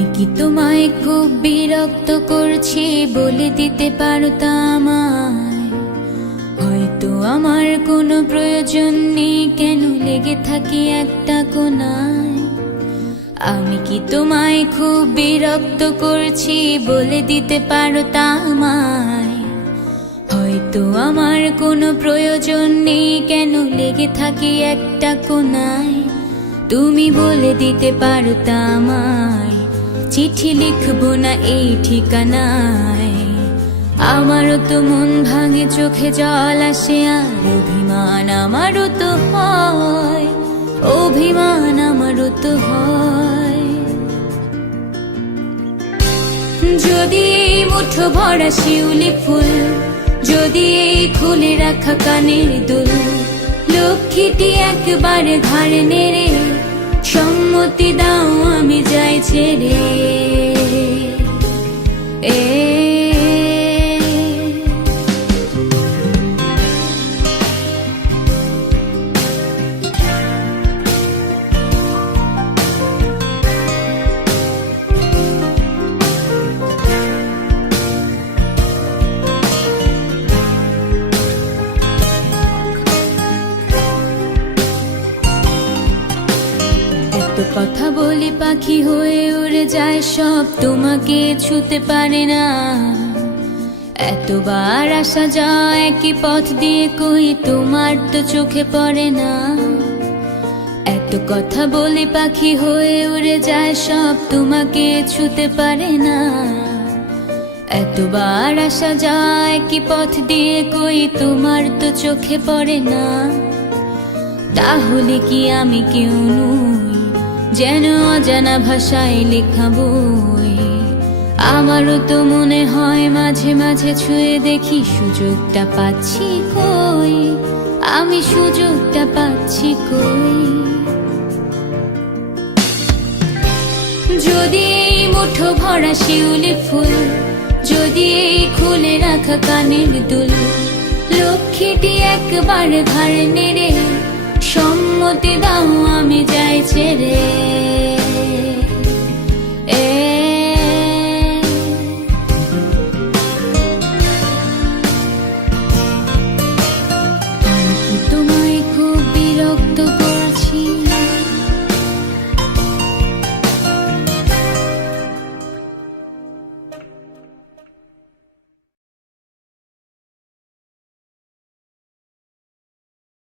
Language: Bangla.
আমি কি তোমায় খুব বিরক্ত করছি বলে দিতে পারতা আমায়? হয়তো আমার কোনো প্রয়োজন নেই, কেন লেগে থাকি একটা কোনায়। আমি কি তোমায় খুব বিরক্ত করছি বলে দিতে পারতা আমায়? হয়তো আমার কোনো প্রয়োজন নেই, কেন লেগে থাকি একটা কোনায়। তুমি বলে দিতে পারতা আমায়, চিঠি লিখবো না এই ঠিকানায়। আমারও তো মন ভাঙে, চোখে জল আসে, আর অভিমান আমারও তো হয়, অভিমান আমারও তো হয়। যদি এই মুঠো ভরা শিউলি ফুল, যদি এই খুলে রাখা কানের দুল, লক্ষ্মীটি একবারে ঘাড়ে নেড়ে সম্মতি দাও আমি যাই ছেড়ে। কথা বলি পাখি হয়ে উড়ে যায় সব, তোমাকে ছুতে পারে না। এতবার আসা যায় একই পথ দিয়ে, কই তোমার তো চোখে পড়ে না। এত কথা বলি পাখি হয়ে উড়ে যায় সব, তোমাকে ছুতে পারে না। এতবার আসা যায় একই পথ দিয়ে, কই তোমার তো চোখে পড়ে না। তাহলে কি আমি কেউ নই, যেন অজানা ভাষায় লেখা বই? আমারও তো মনে হয় মাঝে মাঝে ছুঁয়ে দেখি, সুযোগটা পাচ্ছি কই, আমি সুযোগটা পাচ্ছি কই। যদি এই মুঠো ভরা শিউলি ফুল, যদি এই খুলে রাখা কানের দুল, লক্ষ্মীটি একবার ঘাড়ে নেড়ে সম্মতি দাও আমি যাই ছেড়ে।